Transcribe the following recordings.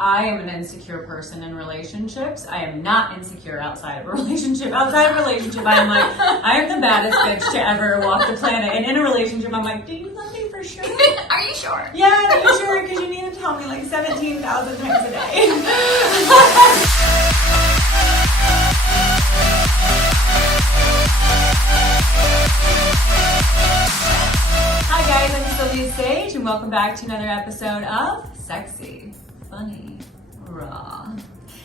I am an insecure person in relationships. I am not insecure outside of a relationship. Outside of a relationship, I'm like, I am the baddest bitch to ever walk the planet. And in a relationship, I'm like, do you love me for sure? Are you sure? Yeah, are you sure? Because you need to tell me like 17,000 times a day. Hi guys, I'm Silvia Saige and welcome back to another episode of Sexy, Funny, Raw.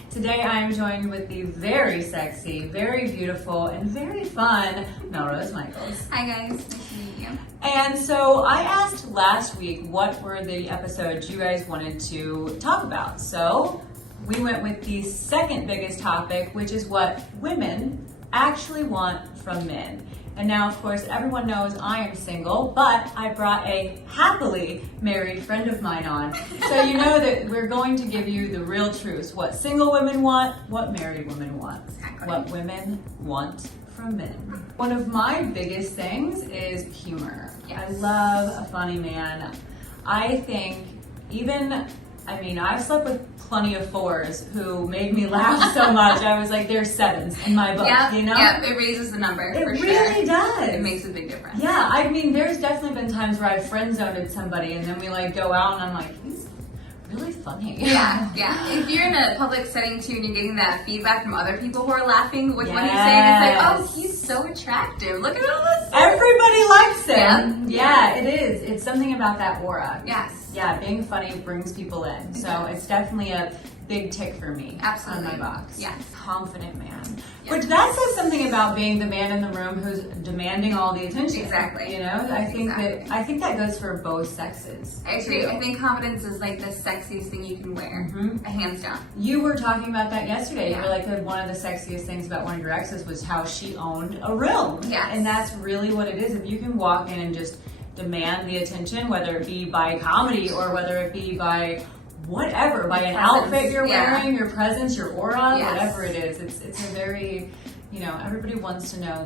Today I am joined with the very sexy, very beautiful, and very fun Melrose Michaels. Hi guys, nice to meet you. And so I asked last week what were the episodes you guys wanted to talk about. So we went with the second biggest topic, which is what women actually want from men. And now, of course, everyone knows I am single, but I brought a happily married friend of mine on. So you know that we're going to give you the real truth. What single women want, what married women want. Exactly. What women want from men. One of my biggest things is humor. Yes. I love a funny man. I think I've slept with plenty of fours who made me laugh so much. I was like, there's sevens in my book, you know? Yeah, it raises the number It for sure. really does. It makes a big difference. Yeah, I mean, there's definitely been times where I've friend-zoned somebody and then we like go out and I'm like, he's really funny. Yeah. If you're in a public setting too and you're getting that feedback from other people who are laughing with what he's saying, it's like, oh, he's so attractive. Look at all this. Everybody likes him. Yeah. Yeah, it is. It's something about that aura. Yes. Yeah, being funny brings people in. So it's definitely a big tick for me. Absolutely. On my box. Yes. Confident man. Yes. Which that says something about being the man in the room who's demanding all the attention. Exactly. You know, I think that goes for both sexes. I agree. I think confidence is like the sexiest thing you can wear. Hands down. You were talking about that yesterday. Yeah. You were like, one of the sexiest things about one of your exes was how she owned a room. Yes. And that's really what it is. If you can walk in and just demand the attention, whether it be by comedy or whether it be by whatever, by an outfit you're wearing, your presence, your aura, whatever it is. It's a very, everybody wants to know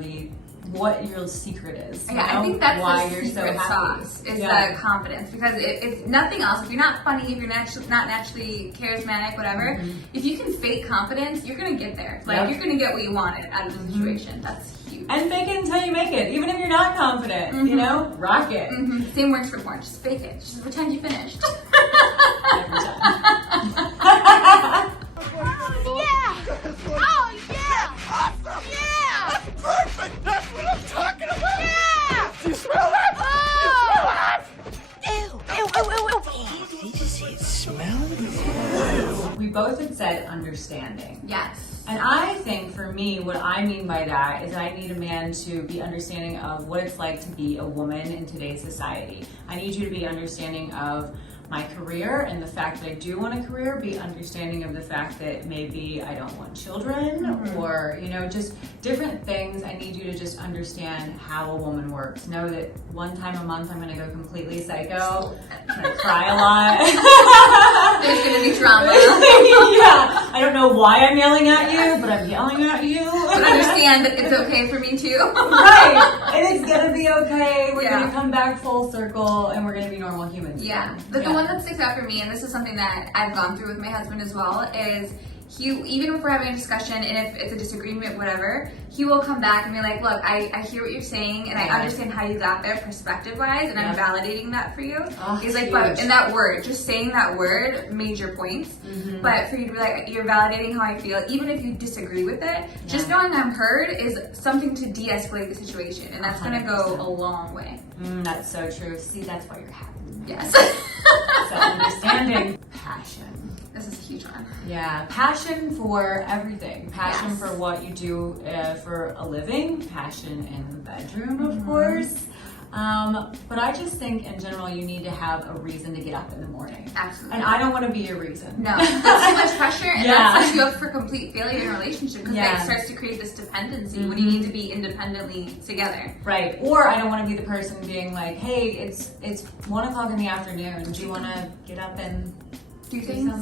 what your secret is. I think that's why the you're secret so happy. sauce is the confidence, because if nothing else, if you're not funny, if you're not naturally charismatic, whatever, if you can fake confidence, you're gonna get there. Like you're gonna get what you wanted out of the situation. That's huge. And fake it until you make it, even if you're not confident. Rock it. Same works for porn. Just fake it. Just pretend you finished. Every time. Perfect! That's what I'm talking about! Yeah! Do you smell that? Do you smell that? Ew! Did you just say it smelled? We both had said understanding. Yes. And I think for me, what I mean by that is I need a man to be understanding of what it's like to be a woman in today's society. I need you to be understanding of my career and the fact that I do want a career, be understanding of the fact that maybe I don't want children or, just different things. I need you to just understand how a woman works. Know that one time a month I'm going to go completely psycho. I'm going to cry a lot. There's going to be drama. Yeah. I don't know why I'm yelling at you, but I'm yelling at you. But understand that it's okay for me too. Right. And it's going to be okay. We're going to Yeah. come back full circle and we're going to be normal humans. Yeah. But the one that sticks out for me, and this is something that I've gone through with my husband as well, is even if we're having a discussion and if it's a disagreement, whatever, he will come back and be like, look, I hear what you're saying and I understand how you got there perspective-wise, and I'm validating that for you. He's like, but in that word, just saying that word, major points. But for you to be like, you're validating how I feel, even if you disagree with it, just knowing I'm heard is something to de-escalate the situation, and that's going to go a long way. That's so true. See, that's why you're happy. Yes. So understanding passion. This is a huge one. Yeah, passion for everything. Passion Yes. for what you do for a living. Passion in the bedroom, of course. But I just think in general you need to have a reason to get up in the morning. Absolutely. And I don't want to be your reason. No, that's too much pressure, and that sets you up for complete failure in a relationship, because it starts to create this dependency when you need to be independently together. Right. Or I don't want to be the person being like, hey, it's 1 o'clock in the afternoon. Do you want to get up and Do things.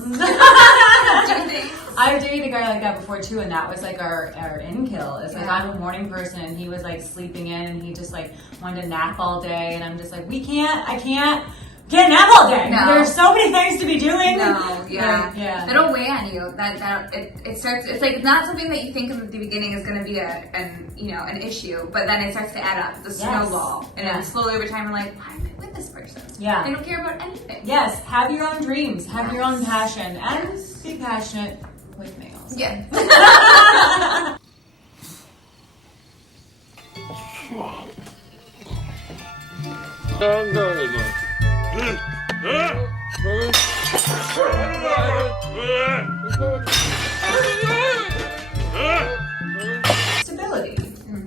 I've dated a guy like that before too, and that was like our in kill. It's like I'm a morning person and he was like sleeping in and he just like wanted to nap all day, and I'm just like, I can't can't nap all day. No. There's so many things to be doing. No, yeah. Yeah. It'll weigh on you. It starts. It's like not something that you think in the beginning is going to be an issue, but then it starts to add up. The snowball, and then slowly over time, you're like, why am I with this person? Yeah. They don't care about anything. Yes. Have your own dreams. Have your own passion, and be passionate with males. Yeah. Stability.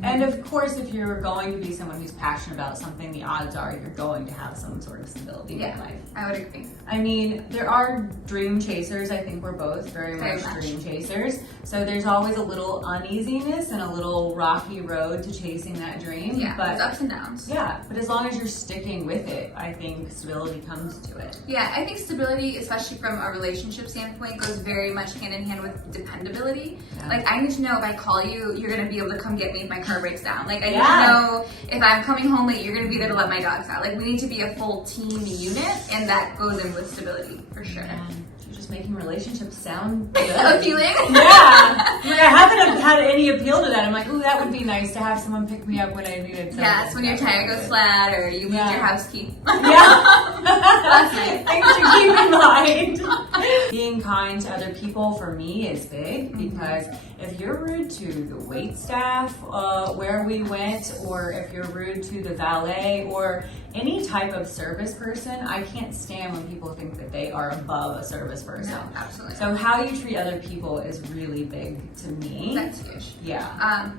And of course, if you're going to be someone who's passionate about something, the odds are you're going to have some sort of stability in life. I would agree. I mean, there are dream chasers. I think we're both very much dream chasers. So there's always a little uneasiness and a little rocky road to chasing that dream. Yeah, but there's ups and downs. Yeah, but as long as you're sticking with it, I think stability comes to it. Yeah, I think stability, especially from a relationship standpoint, goes very much hand in hand with dependability. Yeah. Like, I need to know if I call you, you're going to be able to come get me if my car breaks down. Like, I need to know if I'm coming home late, you're going to be there to let my dogs out. Like, we need to be a full team unit, and that goes in with stability, for sure. You're just making relationships sound good. Appealing? Yeah. Like, I haven't had any appeal to that. I'm like, ooh, that would be nice to have someone pick me up when I needed something. Yes, when your tire goes flat, or you lose your house key. Yeah. That's nice. Things to keep in mind. Being kind to other people for me is big because if you're rude to the wait staff where we went, or if you're rude to the valet or any type of service person, I can't stand when people think that they are above a service person. No, absolutely. So how you treat other people is really big to me. That's huge. Yeah.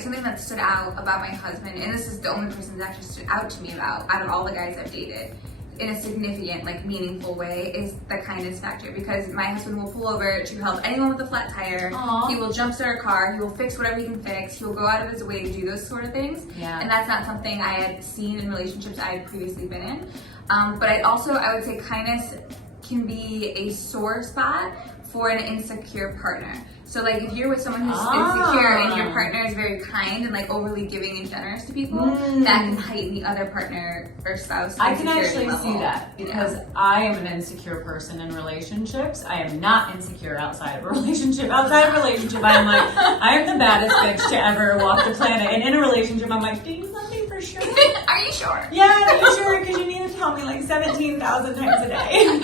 Something that stood out about my husband, and this is the only person that actually stood out to me out of all the guys I've dated, in a significant, meaningful way, is the kindness factor. Because my husband will pull over to help anyone with a flat tire. Aww. He will jumpstart a car. He will fix whatever he can fix. He will go out of his way to do those sort of things. Yeah. And that's not something I had seen in relationships I had previously been in. But I would say kindness can be a sore spot for an insecure partner. So if you're with someone who's insecure and your partner is very kind and overly giving and generous to people, that can heighten the other parther or spouse. I can actually level. see that because I am an insecure person in relationships. I am not insecure outside of a relationship. Outside of a relationship, I'm like, I am the baddest bitch to ever walk the planet. And in a relationship, I'm like, do you love me for sure? Are you sure? Yeah, are you sure? Because you need to tell me 17,000 times a day.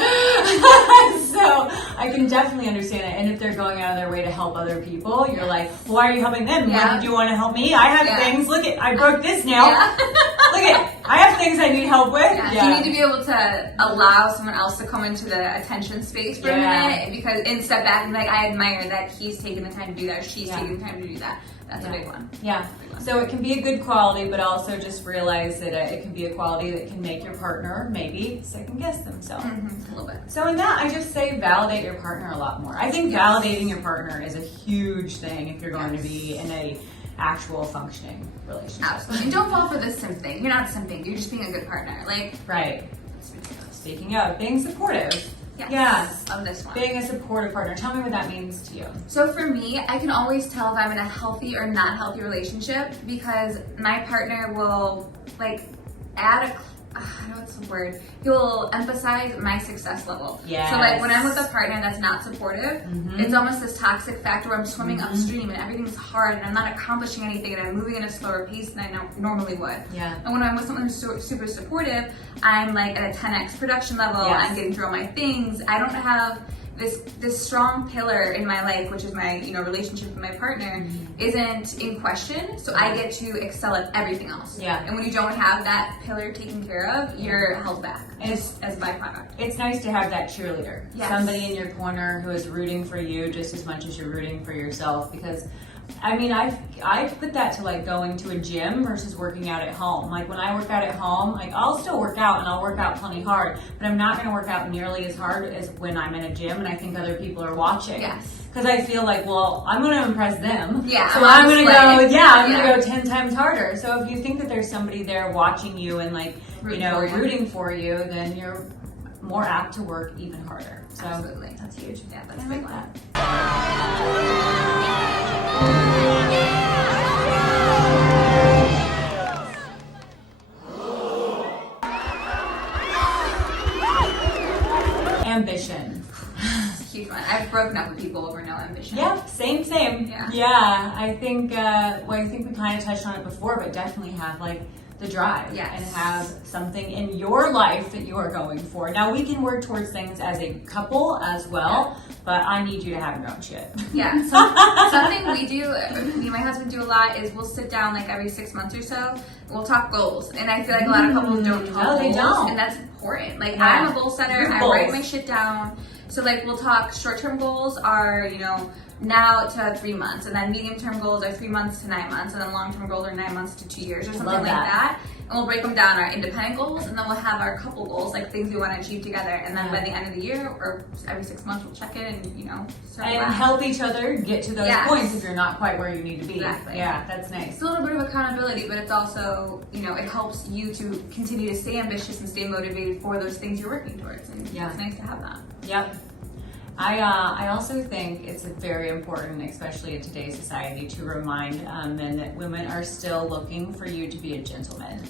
So I can definitely understand it. And if they're going out of their way to help other people, you're like, why are you helping them? Yeah. Why did you want to help me? I have things. Look at, I broke this nail. Yeah. Look at, I have things I need help with. Yeah. You need to be able to allow someone else to come into the attention space for a minute, and step back and be like, I admire that he's taking the time to do that, or she's taking the time to do that. That's a big one. Yeah. So it can be a good quality, but also just realize that it can be a quality that can make your partner maybe second guess themselves. A little bit. So in that, I just say validate your partner a lot more. I think validating your partner is a huge thing if you're going to be in a actual functioning relationship. Absolutely. And don't fall for this simp thing. You're not simping. You're just being a good partner. Right. Speaking of being supportive. Yes. Of this one. Being a supportive partner. Tell me what that means to you. So for me, I can always tell if I'm in a healthy or not healthy relationship because my partner will add I know what's the word. He will emphasize my success level. Yes. So when I'm with a partner that's not supportive, it's almost this toxic factor where I'm swimming upstream and everything's hard and I'm not accomplishing anything and I'm moving at a slower pace than I normally would. Yeah. And when I'm with someone who's super supportive, I'm at a 10x production level. Yes. I'm getting through all my things. I don't have this strong pillar in my life, which is my relationship with my partner, isn't in question. So I get to excel at everything else. Yeah. And when you don't have that pillar taken care of, you're held back as a byproduct. It's nice to have that cheerleader. Yes. Somebody in your corner who is rooting for you just as much as you're rooting for yourself. Because I put that to going to a gym versus working out at home. When I work out at home, I'll still work out and I'll work out plenty hard, but I'm not going to work out nearly as hard as when I'm in a gym and I think other people are watching. Yes. Because I feel I'm going to impress them. Yeah. So I'm going to go 10 times harder. So if you think that there's somebody there watching you and rooting for you, then you're more apt to work even harder. So Absolutely. That's huge. Yeah, that's a big one. I've broken up with people over no ambition. Yeah, same. Yeah, I think we kind of touched on it before, but definitely have like the drive Yes. and have something in your life that you are going for. Now we can work towards things as a couple as well, but I need you to have your own shit. Yeah, something we do, me and my husband do a lot is we'll sit down like every 6 months or so, we'll talk goals. And I feel like a lot of couples don't talk No, they goals, don't. and that's important. Like Yeah. I'm a goal setter, Your I goals. write my shit down. So like we'll talk short-term goals are, now to 3 months, and then medium-term goals are 3 months to 9 months, and then long-term goals are 9 months to 2 years or something Love like that. that. And we'll break them down, our independent goals, and then we'll have our couple goals, like things we want to achieve together. And then by the end of the year, or every 6 months, we'll check in and, circle And back. help each other get to those Yes. points if you're not quite where you need to be. Exactly. Yeah, that's nice. It's a little bit of accountability, but it's also, it helps you to continue to stay ambitious and stay motivated for those things you're working towards. And Yeah. it's nice to have that. Yep. I also think it's very important, especially in today's society, to remind men that women are still looking for you to be a gentleman.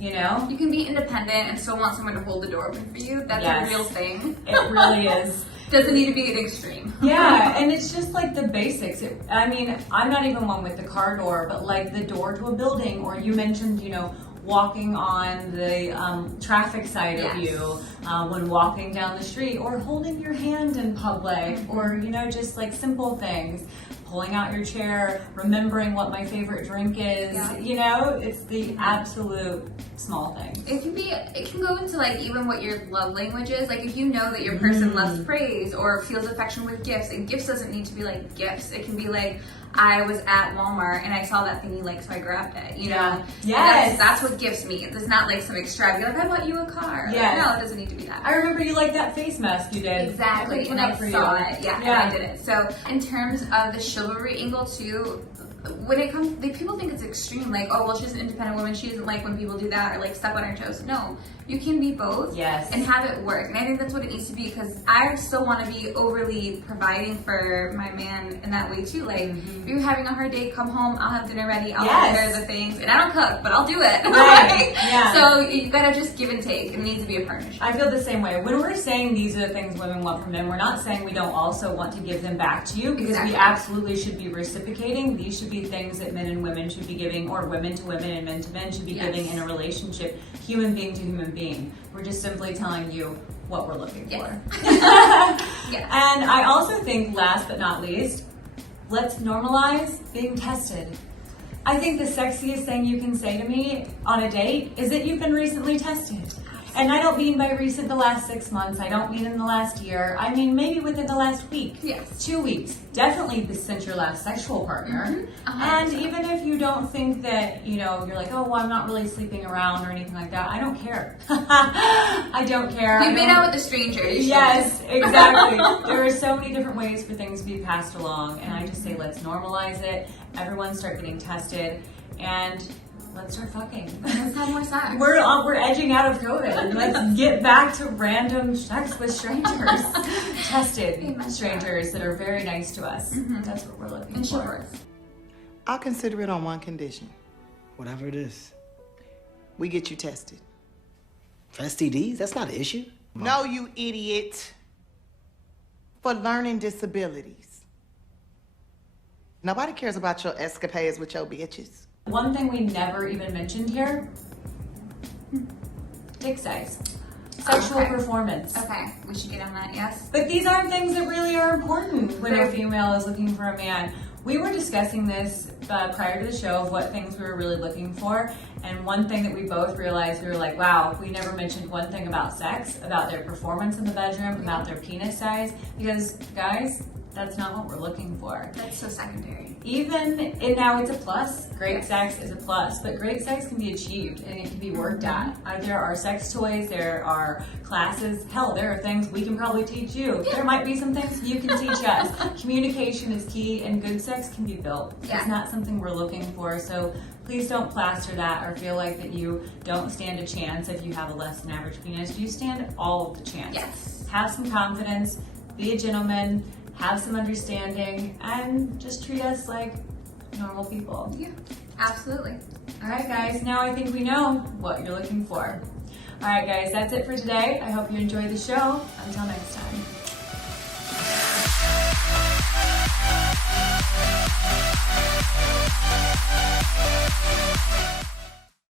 You know? You can be independent and still want someone to hold the door open for you. That's Yes. a real thing. It really is. Doesn't need to be an extreme. Yeah, and it's just like the basics. I'm not even one with the car door, but like the door to a building, or you mentioned, walking on the traffic side of Yes. you when walking down the street, or holding your hand in public, or just like simple things. Pulling out your chair, remembering what my favorite drink is. Yeah. It's the absolute small things. It can go into like even what your love language is. Like if you know that your person loves praise or feels affection with gifts, and gifts doesn't need to be like gifts. It can be like, I was at Walmart and I saw that thing you like, so I grabbed it. Yeah. Yes. That's what gifts means. It's not like some extravagant, like I bought you a car. Yes. Like, no, it doesn't need to be that. I remember you liked that face mask you did. Exactly, picked and one I up for saw you. it. Yeah, and I did it. So in terms of the chivalry angle too, when it comes, people think it's extreme. Like, oh, well, she's an independent woman. She doesn't like when people do that or like step on her toes. No, you can be both. Yes. And have it work. And I think that's what it needs to be, because I still want to be overly providing for my man in that way too. Like, if you're having a hard day, come home. I'll have dinner ready. I'll take care of the things, and I don't cook, but I'll do it. Right. Yeah. So you gotta just give and take. It needs to be a partnership. I feel the same way. When we're saying these are the things women want from men, we're not saying we don't also want to give them back to you, because Exactly. we absolutely should be reciprocating. These should be things that men and women should be giving, or women to women and men to men should be giving in a relationship, human being to human being. We're just simply telling you what we're looking for. Yes. And I also think, last but not least, let's normalize being tested. I think the sexiest thing you can say to me on a date is that you've been recently tested. And I don't mean by recent the last 6 months. I don't mean in the last year. I mean maybe within the last week. Yes. 2 weeks. Definitely since your last sexual partner. And even if you don't think that, you're like, oh, well, I'm not really sleeping around or anything like that, I don't care. I don't care. You've been out with a stranger. You should. Yes, exactly. There are so many different ways for things to be passed along, and I just say let's normalize it. Everyone start getting tested, and let's start fucking. Let's have more sex. We're edging out of COVID. Let's get back to random sex with strangers, tested strangers that are very nice to us. That's what we're looking And for. chivalrous. I'll consider it on one condition. Whatever it is. We get you tested. For STDs, that's not an issue. No, you idiot. For learning disabilities. Nobody cares about your escapades with your bitches. One thing we never even mentioned here: dick size, sexual Okay. performance. Okay, we should get on that, yes. But these aren't things that really are important when a female is looking for a man. We were discussing this prior to the show of what things we were really looking for, and one thing that we both realized, we were like, wow, we never mentioned one thing about sex, about their performance in the bedroom, about their penis size, because guys, that's not what we're looking for. That's so secondary. And now it's a plus. Great sex is a plus, but great sex can be achieved and it can be worked at. There are sex toys, there are classes. Hell, there are things we can probably teach you. There might be some things you can teach us. Communication is key, and good sex can be built. Yeah. It's not something we're looking for, so please don't plaster that or feel like that you don't stand a chance if you have a less than average penis. You stand all of the chance. Yes. Have some confidence, be a gentleman, have some understanding, and just treat us like normal people. Yeah, absolutely. All right, guys, now I think we know what you're looking for. All right, guys, that's it for today. I hope you enjoyed the show. Until next time.